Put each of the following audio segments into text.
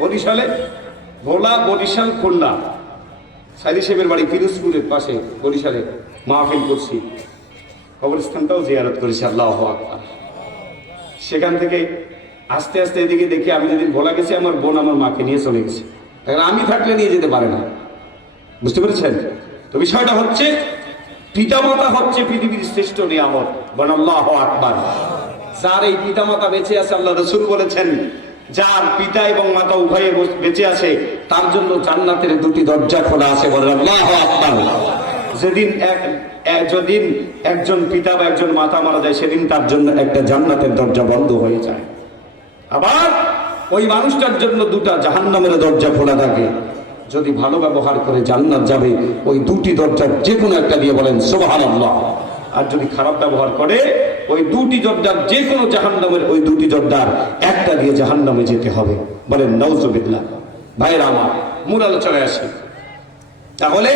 বরিশালে ভোলা বরিশাল খুলনা সাইদি সাহেবের বাড়ি পিরোজপুরের পাশে বরিশালে মাহফিল করছি, কবরস্থানটাও জিয়ারত করেছি। আল্লাহু আকবার। সেখান থেকে আস্তে আস্তে এদিকে দেখি আমি যেদিন ভোলা গেছি আমার বোন আমার মাকে নিয়ে চলে গেছে, কারণ আমি থাকলে নিয়ে যেতে পারে না। বুঝতে পেরেছেন তো? বিষয়টা হচ্ছে পিতামাতা হচ্ছে পৃথিবীর শ্রেষ্ঠ নিয়ামত। বলেন আল্লাহু আকবার। যার এই পিতামাতা বেঁচে আছে, আল্লাহ রাসূল বলেছেন যার পিতা এবং মাতা উভয়ে বেঁচে আছে তার জন্য জান্নাতের দুটি দরজা খোলা আছে। বলেন আল্লাহু আকবার। যেদিন একজন পিতা বা একজন মাতা মারা যায় সেদিন তার জন্য একটা জান্নাতের দরজা বন্ধ হয়ে যায়, আবার ওই মানুষটার জন্য দুটা জাহান্নামের দরজা খোলা থাকে। যদি ভালো ব্যবহার করে জান্নাত যাবে ওই দুটি দরজার যে কোনো একটা দিয়ে বলেন সুবহানাল্লাহ। আর যদি খারাপ ব্যবহার করে ওই দুটি দরজার যে কোনো জাহান্নামের ওই দুটি দরজার একটা দিয়ে জাহান্নামে যেতে হবে। বলেন নাউজুবিল্লাহ। ভাইরা আমার, মূল আলোচনায় আসি। তাহলে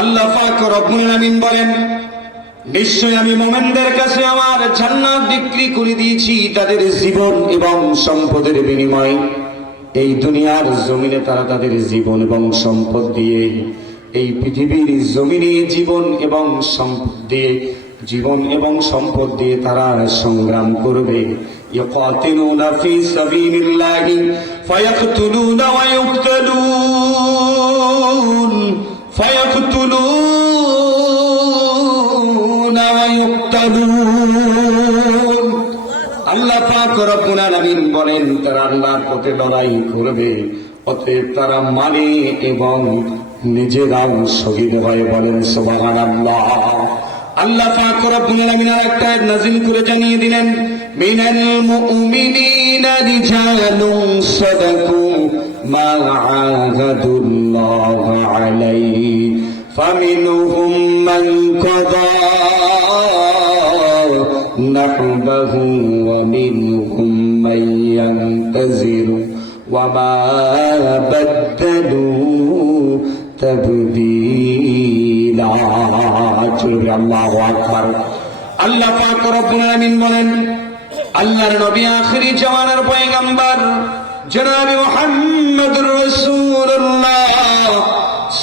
আল্লাহ পাক রব্বুল আলামিন বলেন, নিশ্চয় আমি মুমিনদের কাছে আমার জান্নাত বিক্রি করে দিয়েছি তাদের জীবন এবং সম্পদের বিনিময়ে। এই দুনিয়ার জমিনে তারা তাদের জীবন এবং সম্পদ দিয়ে, এই পৃথিবীর জমিনে জীবন এবং সম্পদ দিয়ে, জীবন এবং সম্পদ দিয়ে তারা সংগ্রাম করবে। ইয়াকাতিলুনা ফি সাবিলিল্লাহি ফায়াকতুলুনা ওয়া ইউকতালুন ফায়াকতুলুনা ওয়া ইউকতালুন। আল্লাহ পাক রব্বুল আলামিন বলেন তারা আল্লাহর পথে লড়াই করবে, অতএব তারা মানে এবং নিজেরাও শহীদ হয়ে। বলেন সুবহানাল্লাহ। আল্লাহ পাক রব্বুল আলামিন আরেকটা আয়াত নাযিল করে জানিয়ে দিলেন, মিনাল মুমিনিনা রিজালুন সাদাকু মা আহাদুল্লাহ আলাইহি ফামিনহুম মান কাযা নাহবাহু ওয়া মিনহুম মান ইয়ানতাজিরু ওয়া মা বাদদালু তাবদীলা। আল্লাহু আকবার। আল্লাহ পাক রব্বুল আলামিন বলেন, আল্লাহর নবী আখিরি জামানার পয়গম্বর জনাব মুহাম্মদুর রাসূলুল্লাহ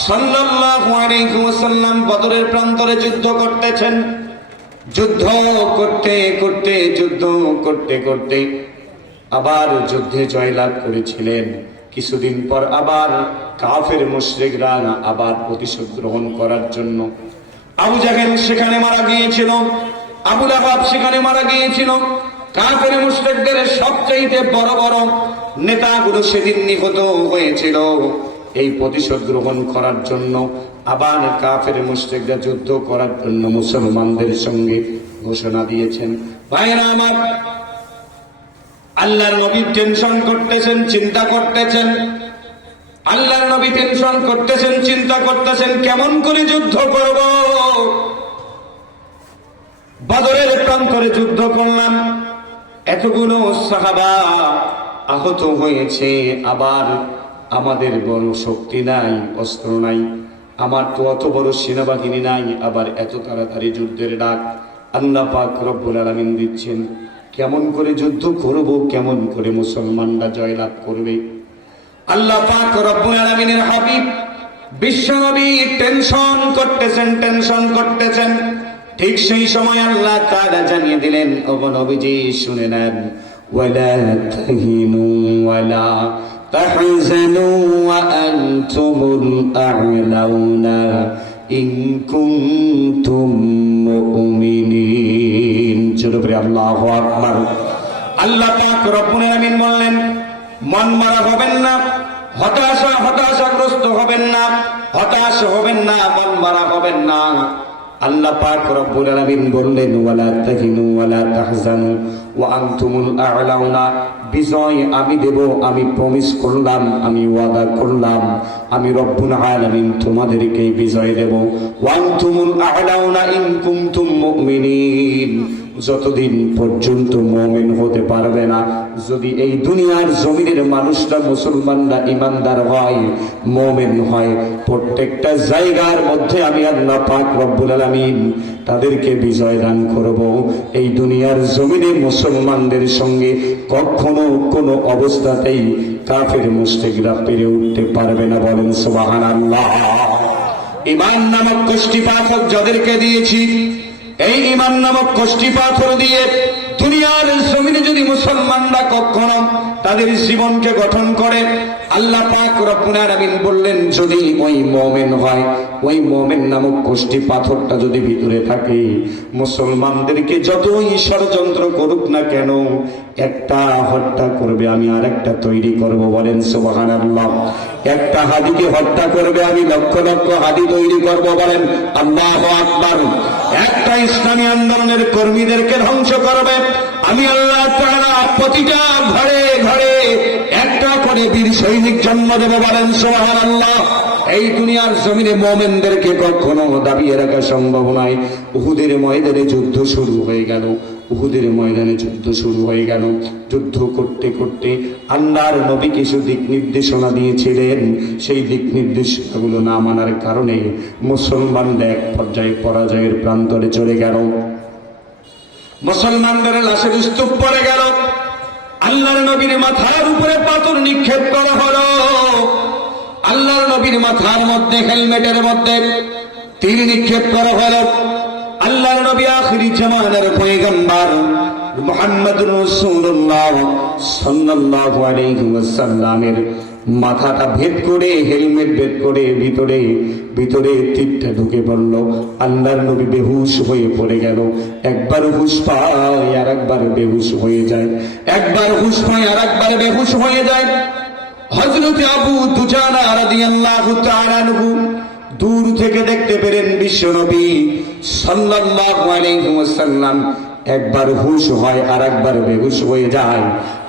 সাল্লাল্লাহু আলাইহি ওয়াসাল্লাম বদরের প্রান্তরে যুদ্ধ করতেছেন। যুদ্ধ করতে করতে আবার যুদ্ধে জয়লাভ করেছিলেন। কিছুদিন পর আবার কাফের মুশরিকরা আবার প্রতিশোধ গ্রহণ করার জন্য আবু জাহেল সেখানে মারা গিয়েছিল, আবু লাহাব সেখানে মারা গিয়েছিল। কাফের মুশরিকদের সবচেয়ে বড় বড় নেতাগুলো সেদিন নিহত হয়েছিল। এই প্রতিশোধ গ্রহণ করার জন্য আবার কাফের মুশরিকরা যুদ্ধ করার জন্য মুসলমানদের সঙ্গে ঘোষণা দিয়েছেন। ভাইরা আমার, আল্লাহর নবী টেনশন করতেছেন, চিন্তা করতেছেন। আল্লাহর নবী টেনশন করতেছেন, চিন্তা করতেছেন কেমন করে যুদ্ধ করব। বদরের প্রান্তরে যুদ্ধ করলাম, এতগুলো সাহাবা আহত হয়েছে, আবার আমাদের বড় শক্তি নাই, অস্ত্র নাই, আমার তো অত বড় সেনাবাহিনী নাই, আবার এত তাড়াতাড়ি যুদ্ধের ডাক আল্লাহ পাক রব্বুল আলামিন দিচ্ছেন। কেমন করে যুদ্ধ করব, কেমন করে মুসলমানরা জয়লাভ করবে। আল্লাহ পাক রব্বুল আলামিনের হাবিব বিশ্বনবী টেনশন করতেছেন। ঠিক সেই সময় আল্লাহ তাআলা জানিয়ে দিলেন, ওগো নবীজি শুনে নেন, ওয়ালা তাহিনু ওয়ালা তাহজানু ওয়া আনতুমুল আ'লাউনা ইন কুনতুম মুমিনিন। জোরে আল্লাহু আকবার। আল্লাহ পাক রব্বুল আলামিন বললেন, মন মারা হবেন না, হতাশাগ্রস্ত হবেন না, হতাশ হবেন না, মন মারা হবেন না। আল্লাহ পাক রব্বুল আলামিন বললেন, ওয়ালা তাহিনু ওয়ালা তাহজানু ওয়া আনতুমুল আ'লাউনা। বিজয় আমি দেব, আমি প্রমিস করলাম, আমি ওয়াদা করলাম, আমি রব্বুল আলামিন তোমাদেরকে বিজয় দেব। ওয়া আনতুমুল আ'লাউনা ইন কুনতুম মুমিনিন। যতদিন পর্যন্ত মুমিন হতে পারবে না, যদি এই দুনিয়ার জমিনের মানুষরা মুসলমানরা ইমানদার হয়, মুমিন হয়, প্রত্যেকটা জায়গার মধ্যে আমি আল্লাহ পাক রব্বুল আলামিন তাদেরকে বিজয় দান করব। এই দুনিয়ার জমিনে মুসলমানদের সঙ্গে কখনো কোনো অবস্থাতেই কাফের মুশরিকরা পেরে উঠতে পারবে না। বলেন সুবহানাল্লাহ। ঈমান নামক কষ্টি পাথর যাদেরকে দিয়েছি, এই ঈমান নামক কষ্টি পাথর দিয়ে দুনিয়ার জমিনে যদি মুসলমানরা কখনো তাদের জীবনকে গঠন করে, আল্লাহ পাক রব্বুল আলামিন বললেন যদি ওই মুমিন হয়, ওই মুমিন নামক কষ্টি পাথরটা যদি ভিতরে থাকে, মুসলমানদেরকে যতই ষড়যন্ত্র করুক না কেন, একটা হত্যা করবে আমি আর একটা তৈরি করব। বলেন সুবহানাল্লাহ। একটা হাদিকে হত্যা করবে আমি লক্ষ লক্ষ হাদি তৈরি করব। বলেন আল্লাহু আকবার। একটা ইসলামী আন্দোলনের কর্মীদেরকে ধ্বংস করবে আমি আল্লাহ তাআলা প্রতিটা ঘরে ঘরে একটা করে বীর সৈনিক জন্ম দেবে। বলেন সুবহানাল্লাহ। এই দুনিয়ার জমিনে মুমিনদেরকে কখনো দাবিয়ে রাখা সম্ভব নয়। উহুদের ময়দানে যুদ্ধ শুরু হয়ে গেল, উহুদের ময়দানে যুদ্ধ শুরু হয়ে গেল। যুদ্ধ করতে করতে আল্লাহর নবী কিছু দিক নির্দেশনা দিয়েছিলেন, সেই দিক নির্দেশনাগুলো না মানার কারণে মুসলমানরা এক পর্যায়ে পরাজয়ের প্রান্তরে চলে গেল। মুসলমানদের লাশের স্তূপ পড়ে গেল, আল্লাহর নবীর মাথার উপরে পাথর নিক্ষেপ করা হলো, আল্লাহর নবীর মাথার মধ্যে হেলমেটের মধ্যে তীর নিক্ষেপ করা হলো। আল্লাহর নবী আখিরি জামানার পয়গম্বর মুহাম্মদুর রাসূলুল্লাহ সাল্লাল্লাহু আলাইহি ওয়াসাল্লামের মাথাটা ভেদ করে, হেলমেট ভেদ করে ভিতরে ভিতরে তীরটা ঢুকে পড়ল। আল্লাহর নবী বেহুশ হয়ে পড়ে গেল। একবার হুশ পায় আর একবার বেহুশ হয়ে যায়, একবার হুশ পায় আর একবার বেহুশ হয়ে যায়। হযরত আবু দুজানা রাদিয়াল্লাহু তাআলা আনহু দূর থেকে দেখতে পেলেন বিশ্বনবী সাল্লাল্লাহু আলাইহি ওয়াসাল্লাম একবার হুশ হয় আর একবার বেহুশ হয়ে যায়।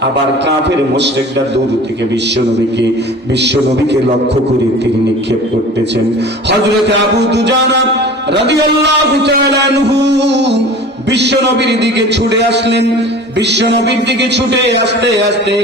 আবার কাফের মুশরিকরা দূর থেকে বিশ্বনবীকে লক্ষ্য করে তীর নিক্ষেপ করতেছেন। হযরত আবু দুজানা রাদিয়াল্লাহু তাআলা আনহু বিশ্বনবীর দিকে ছুটে আসলেন। বিশ্বনবীর দিকে ছুটে আসতে আসতে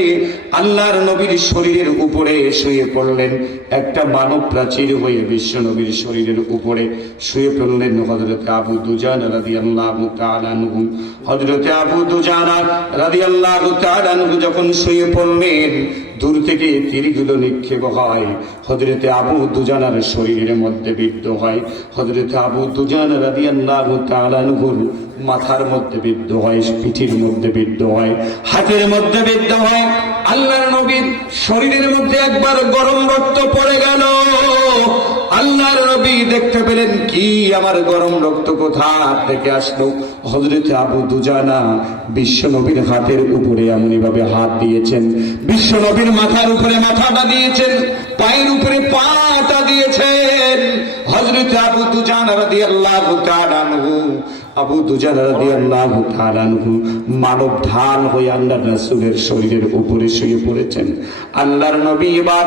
আল্লাহর নবীর শরীরের উপরে শুয়ে পড়লেন। একটা মানব প্রাচীর হয়ে বিশ্বনবীর শরীরের উপরে শুয়ে পড়লেন হযরত আবু দুজানা রাদিয়াল্লাহু তাআলা আনহু। হযরত আবু দুজানা রাদিয়াল্লাহু তাআলা আনহু যখন শুয়ে পড়লেন, দূর থেকে তীরগুলো নিক্ষেপ হয়, হযরত আবু দুজানার শরীরের মধ্যে বিদ্ধ হয়। হযরত আবু দুজানা রাদিয়াল্লাহু তাআলা আনহুর মাথার মধ্যে বিদ্ধ হয়, পিঠের মধ্যে বিদ্ধ হয়, হাতের মধ্যে বিদ্ধ হয়। আল্লাহর নবীর শরীরের মধ্যে একবার গরম রক্ত পড়ে গেল। আল্লাহর নবী দেখতে পেলেন কি আমার গরম রক্ত কোথা থেকে আসলো। হযরত আবু দুজানা বিশ্বনবীর হাতের উপরে এমনই ভাবে হাত দিয়েছেন, বিশ্বনবীর মাথার উপরে মাথাটা দিয়েছেন, পায়ের উপরে পাটা দিয়েছেন। হযরত আবু দুজানা রাদিয়াল্লাহু তাআলা আনহু আবু দুজানা রাদিয়াল্লাহু তাআলা আনহু মানব ঢাল হয়ে আল্লাহর রাসূলের শরীরের উপরে শুয়ে পড়েছেন। আল্লাহর নবী এবার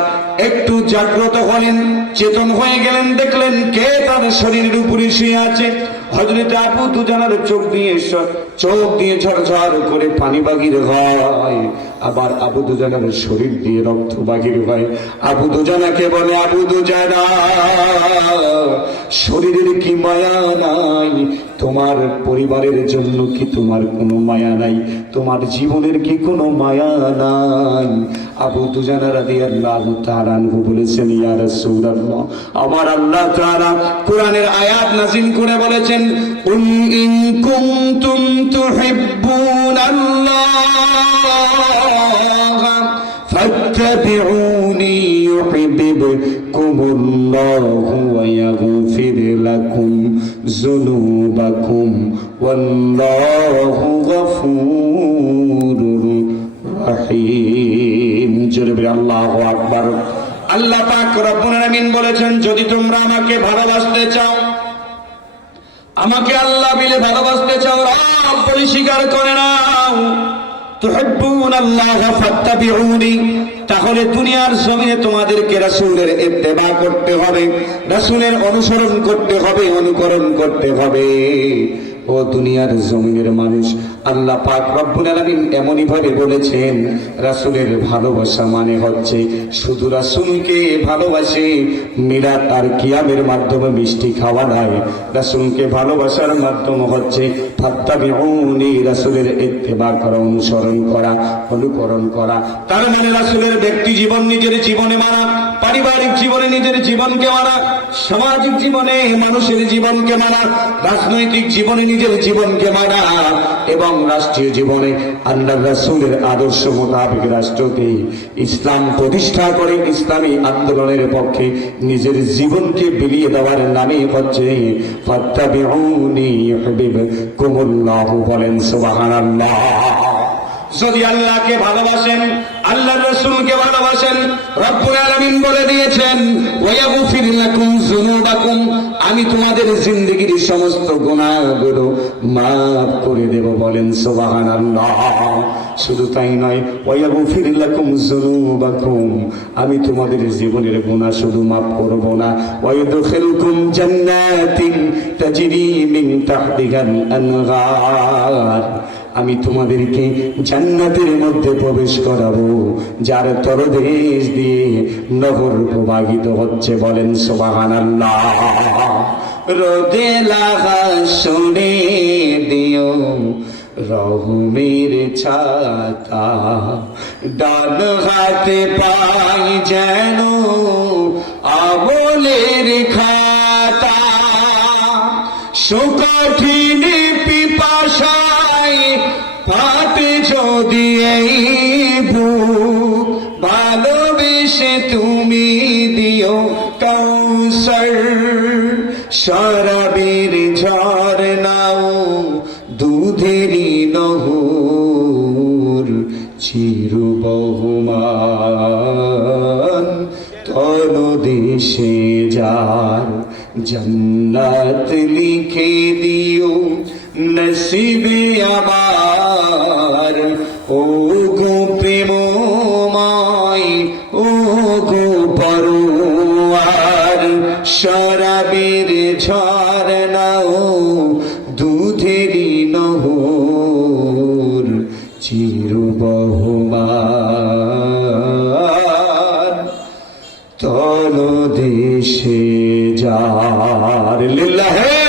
একটু জাগ্রত হলেন, চেতন হয়ে গেলেন, দেখলেন কে তার শরীরের উপরে শুয়ে আছে। হযরত আবু দুজানার চোখ দিয়ে ঝরঝর করে পানি বাহির হয়, আবার আবু দুজানার শরীর দিয়ে রক্ত বাহির হয়। আবু দুজানাকে বলে, আবু দুজানা শরীরের কি মায়া নাই? তোমার পরিবারের জন্য কি তোমার কোনো মায়া নাই? তোমার জীবনের কি কোনো মায়া নাই? আবু দুজানা রাদিয়াল্লাহু তাআলা আনহু বলেছেন, ইয়া রাসূলুল্লাহ, আমার আল্লাহ তাআলা কোরআনের আয়াত নাযিল করে বলেছেন, কুল ইন কুনতুম তুহিব্বুনাল্লাহ ফাত্তাবিউনি ইউহিব্বুকুমুল্লাহু ওয়া ইয়াগফির লাকুম যুনুবাকুম ওয়াল্লাহু গফুরুর রাহিম। জোরে বলি আল্লাহু আকবার। আল্লাহ পাক রব্বুল আলামিন বলেছেন, যদি তোমরা আমাকে ভালোবাসতে চাও, আমাকে আল্লাহ বলে ভালোবাসতে চাও, রব বলে স্বীকার করে নাও, তুহিব্বুনাল্লাহ ফাত্তাবিউনি, তাহলে দুনিয়ার জমিনে তোমাদেরকে রাসূলের ইত্তেবা করতে হবে, রাসূলের অনুসরণ করতে হবে, অনুকরণ করতে হবে। ও দুনিয়ার জমিনের মানুষ, আল্লাহ পাক রব্বুল আলামিন এমনই ভাবে বলেছেন, রাসূলের ভালোবাসা মানে হচ্ছে শুধু রাসূলকে ভালোবাসে, মিলাদ আর কিয়ামের মাধ্যমে মিষ্টি খাওয়া নয়। রাসূলকে ভালোবাসার মাধ্যম হচ্ছে ফাত্তাবিউনি, রাসূলের ইত্তেবা করা, অনুসরণ করা, অনুকরণ করা। তার মানে রাসূলের ব্যক্তি জীবন নিজের জীবনে মানা, পারিবারিক জীবনে নিজের জীবনকে মানা, সামাজিক জীবনে মানুষের জীবনকে মানা, রাজনৈতিক জীবনে নিজের জীবনকে মানা, এবং রাষ্ট্রীয় জীবনে আল্লাহর রাসূলের আদর্শ মোতাবেক রাষ্ট্রকে ইসলাম প্রতিষ্ঠা করে ইসলামী আন্দোলনের পক্ষে নিজের জীবনকে বিলিয়ে দেওয়ার নামে হচ্ছে ফাত্তাবিউনি ইউহিব্বুকুমুল্লাহ। বলেন সুবহানাল্লাহ। যদি আল্লাহকে ভালোবাসেন, আল্লাহর রাসূলকে ভালোবাসেন, রব্বুল আলামিন বলে দিয়েছেন ওয়ায়াগফির লাকুম যুনুবাকুম, আমি তোমাদের জিন্দেগীর সমস্ত গুনাহগুলো মাফ করে দেব। বলেন সুবহানাল্লাহ। শুধু তাই নয়, ওয়ায়াগফির লাকুম যুনুবাকুম, আমি তোমাদের জীবনের গুনাহ শুধু মাফ করব না, ওয়ায়াদখিলকুম জান্নাতিন তাজরি মিন তাহতিহাল আনহার, আমি তোমাদেরকে জান্নাতের মধ্যে প্রবেশ করাবো যার তলদেশ দিয়ে নহর প্রবাহিত হচ্ছে। বলেন সুবহানাল্লাহ। রোদে লাগা শুনে দিও রহমের ছাতা, ডান হাতে পাই যেন আমলের খাতা, সুকঠিন পিপাসায় পাতে যদি এই বুক, ভালোবেসে তুমি দিও কাউসার, শরাবের ঝরনাও দুধেরই নহর, চির বহুমান তলদেশে যার, জান্নাত লিখে দিও নসিবে আমার। ও গো প্রেমময়, ও গো পরোয়ার, শরাবের ঝরনাও দুধেরই নহর, চির বহুমান তলদেশে যার। লিল্লাহে